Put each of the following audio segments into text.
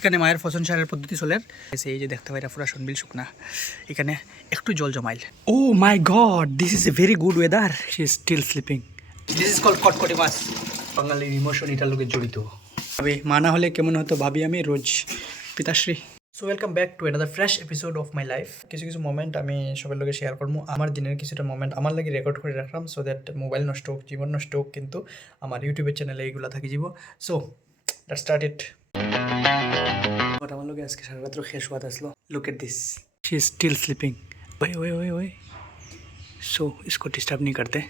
এখানে মায়ের ফসন সারের পদ্ধতি চলে এই যে দেখতে পাই পুরা সনবিল শুকনা এখানে একটু জল জমাইল oh my god this is a very good weather she is still sleeping this is called কটকটি মাছ বাঙালির ইমোশন এটার লোকে জড়িত ভাবি মা না হলে কেমন হতো ভাবি আমি রোজ পিতাশ্রী so welcome back to another fresh episode of my life কিছু কিছু মোমেন্ট আমি সবার লগে শেয়ার করবো আমার দিনের কিছুটা মোমেন্ট আমার লাগে রেকর্ড করে রাখলাম সো দ্যাট মোবাইল নষ্ট হোক জীবন নষ্ট হোক কিন্তু আমার ইউটিউবের চ্যানেলে এইগুলো থাকি যাব so let's start it but আমার লোকে আজকে সারা রাত্র শেষ হওয়াত আসলো look at this she is still sleeping ওই ওই ওই ওই সো इसको डिस्टर्ब नहीं करते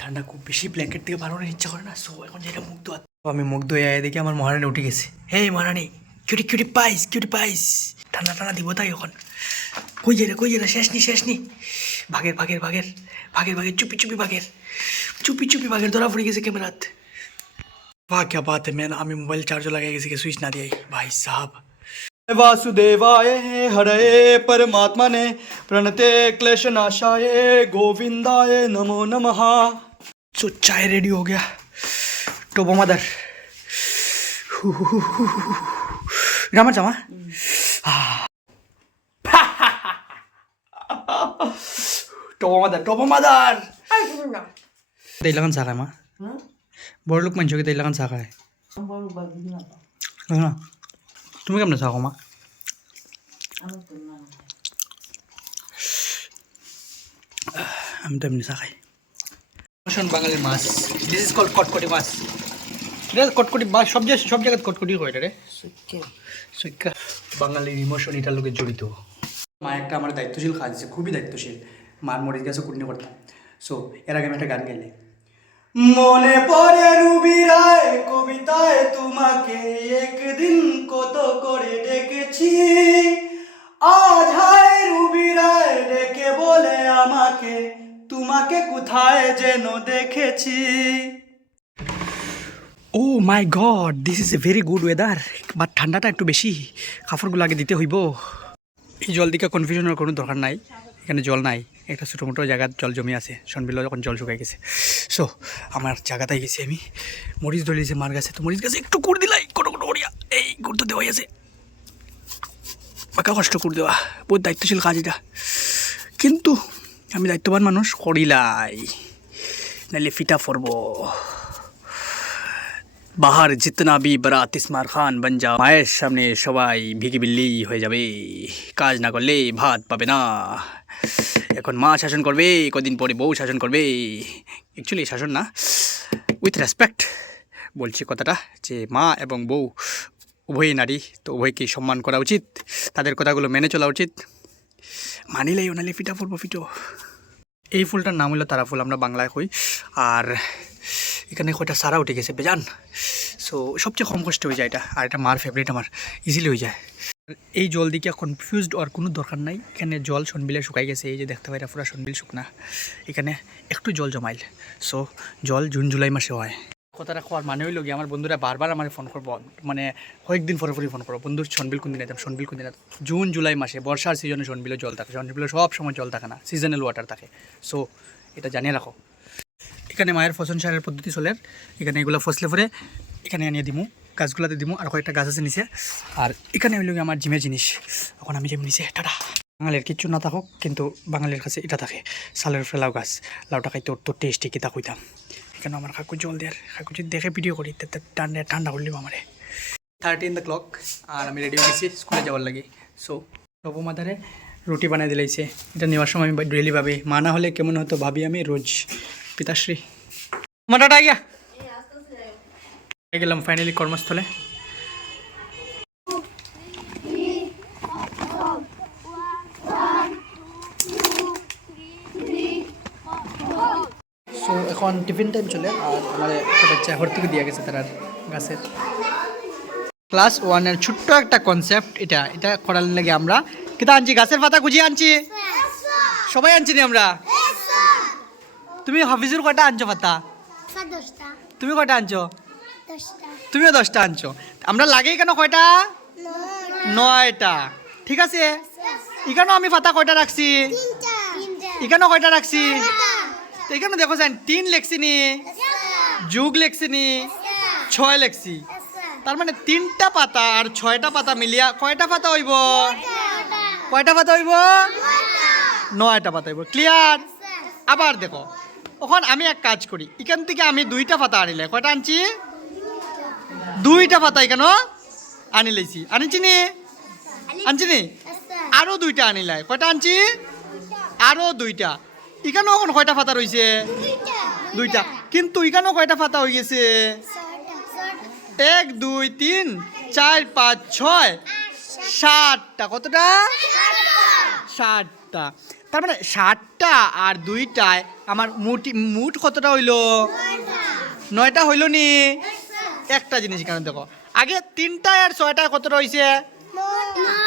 ঠান্ডা খুব বেশি ব্ল্যাঙ্কেট থেকে বাড়ানোর ইচ্ছা করে না সো এখন যেটা মুখ ধোয়া আমি মুখ ধুয়ে দেখি আমার মহারানী উঠে গেছে হে মহারানী কিউটি কিউটি পাইস ঠান্ডা ঠান্ডা দিব তাই এখন কই যে শেষ নি ভাগের চুপি ভাগের ধরা পড়ে গেছে ক্যামেরাত वाह क्या बात है मैं हमें मोबाइल चार्ज लगाए किसी के स्विच ना दिया भाई साहब वासुदेवाय हरे परमात्मा ने प्रणते क्लेश नाशाय गोविंदाय नमो नमः सो चाय रेडी हो गया टोबो मदर रामा जामा टोबो मदर दे लगन सागा मा বড় লোক মানুষকে তাই লাগান চা খায় না তুমি কেমন চা খাও মা আমি তো এমনি চা খাই বাঙালির মাছ দিস ইজ কল্ড কটকটি মাছ কটকটি বা সব জায়গায় কটকটি হয় এটা রে সৈক্কা বাঙালির ইমোশন এটার লোকে জড়িত মা একটা আমার দায়িত্বশীল কাজ আছে খুবই দায়িত্বশীল মার মরিচ গাছে কুটনি করতাম সো এর আগে আমি একটা গান গাইলে মনে পড়ে রুবি রায় কবিতায় তোমাকে একদিন কত করে ডেকেছি আজ হায় রুবি রায় ডেকে বলে আমাকে তোমাকে কোথায় যেন দেখেছি oh my god this is a very good weather but ঠান্ডাটা একটু বেশি কাপড়গুলো আগে দিতে হইব এই জল দিকে কনফিউশনের কোনো দরকার নাই এখানে জল নাই একটা ছোটো মোটো জায়গার জল জমি আছে সনবিলও যখন জল শুকাই গেছে সো আমার জায়গাটাই গেছি আমি মরিচ ধরিয়েছে মার গাছে তো মরিচ গাছে একটু কুড় দিলাই কোনো করিয়া এই গুড় তো দেওয়াই আছে পাকা কষ্ট করে দেওয়া বহুত দায়িত্বশীল কাজ এটা কিন্তু আমি দায়িত্ববান মানুষ করিলাই নাইলে ফিটা পড়ব বাহার জিতনা বি বারাত ইসমার খান বন যা মায়ের সামনে সবাই ভিগি বিল্লি হয়ে যাবে কাজ না করলে ভাত পাবে না এখন মা শাসন করবে কদিন পরে বউ শাসন করবে অ্যাকচুয়ালি শাসন না উইথ রেসপেক্ট বলছি কথাটা যে মা এবং বউ উভয়ই নারী তো উভয়কে সম্মান করা উচিত তাদের কথাগুলো মেনে চলা উচিত মানিলেই ওনালে ফিটা পড়বো ফিটো এই ফুলটার নাম হলো তারা ফুল আমরা বাংলায় কই আর এখানে কয়টা সারা উঠে গেছে বেজান সো সবচেয়ে কম কষ্ট হয়ে যায় এটা আর এটা মার ফেভারিট আমার ইজিলি হয়ে যায় এই জল দিকে কনফিউজড আর কোনো দরকার নাই এখানে জল সনবিলে শুকাই গেছে এই যে দেখতে পাই পুরা সনবিল শুকনা এখানে একটু জল জমাইল সো জল জুন জুলাই মাসে হয় কথাটা খাওয়ার মানে হইল গিয়ে আমার বন্ধুরা বারবার আমার ফোন করবো মানে কয়েকদিন পরে ফোন করবো বন্ধুর সনবিল কোন দিন সনবিল কোন দিন জুন জুলাই মাসে বর্ষার সিজনে সনবিলে জল থাকে সনবিলে সব সময় জল থাকে না সিজনাল ওয়াটার থাকে সো এটা জানিয়ে রাখো এখানে মায়ের ফসন সারের পদ্ধতি চলে এখানে এগুলো ফসলে পরে এখানে আনিয়ে দিমু গাছগুলাতে দিমু আর কয়েকটা গাছ আছে নিচে আর এখানে হইল আমার জিমের জিনিস এখন আমি যেমন নিচে টাটা বাঙালির কিচ্ছু না থাকুক কিন্তু বাঙালির কাছে এটা থাকে সালের উপরে লাউ গাছ লাউটা খাইতে তোর টেস্টি কিতা কইতাম এখানে আমার কাকু জল দেয়ার কাকু যদি দেখে ভিডিও করি ঠান্ডা করলিম আমারে 13 দ্য ক্লক আর আমি রেডি হয়েছি স্কুলে যাওয়ার লাগে সো রবু মাদারে রুটি বানাই দিলাইছে এটা নেওয়ার সময় আমি ডেলি ভাবি মা না হলে কেমন হতো ভাবি আমি রোজ পিতাশ্রী মাটাটা গিয়া গেলাম ফাইনালি কর্মস্থলে সো এখন টিফিন টাইম চলে আর আমার একটা বাচ্চা ঘর থেকে দিয়ে গেছে তার গাছের ক্লাস 1 এর ছোট্ট একটা কনসেপ্ট এটা করার লাগে আমরা কিতা আনছি গাছের পাতা গুজিয়ে আনছি সবাই আনছি নি আমরা তুমি হাফিজুর কয়টা আনছো পাতা তুমি কয়টা আনছো তুমিও 10টা আনছো আমরা লাগেই কেন কয়টা 9টা ঠিক আছে এখানেও আমি পাতা কয়টা রাখছি এখানেও কয়টা রাখছি এখানে দেখো যান 3 লেখছি নি যুগ লেখছি নি 6 লেখছি তার মানে 3টা পাতা আর 6টা পাতা মিলিয়া কয়টা পাতা হইব? কয়টা পাতা হইব? 9টা পাতা হইব। ক্লিয়ার? আবার দেখো, এখন আমি এক কাজ করি, এখান থেকে আমি 2টা পাতা আনিলে, কয়টা আনছি? 2টা পাতা এখানে আনি লাইছি। আনিছি নি? আনছি নি? আরো 2টা আনিলাই, কয়টা আনছি? আরো 2টা। এখানেও এখন কয়টা পাতা রয়েছে? 2টা। কিন্তু এখানেও কয়টা পাতা হয়ে গেছে? 1 2 3 4 5 6 7টা। কতটা? 7টা। তার মানে 7টা আর 2টায় আমার মুঠ কতটা হইল? 9টা হইল নি? একটা জিনিস এখানে দেখো, আগে 3টায় আর 6টায় কতটা হয়েছে?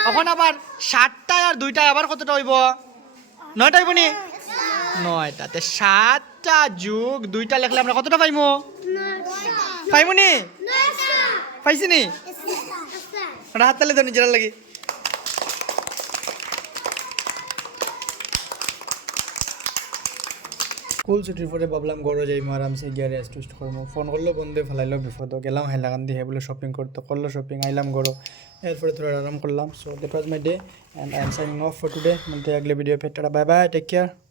এখন আবার 7টায় আর 2টায় আবার কতটা হইব? 9টা হইব নি? 9টাতে 7টা যোগ 2টা লিখলে আমরা কতটা পাইমু? পাইমু নি? পাইছি নি? হাত তালে তো নিজের লাগে। স্কুল ছুটির পরে ভাবলাম ঘরে যাই, আরামসে গিয়ে রেস্ট টেস্ট করবো। ফোন করলো বন্ধু, ফেলাইলো বিপদ। গেলাম হাইলাকান্দি, হে বলে শপিং করতে, করলো শপিং, আইলাম ঘরে। এরপরে থোড়া আরাম করলাম। So that was my day and I am signing off for today. মিলতে আগলে ভিডিও पे। Tata bye bye, take care.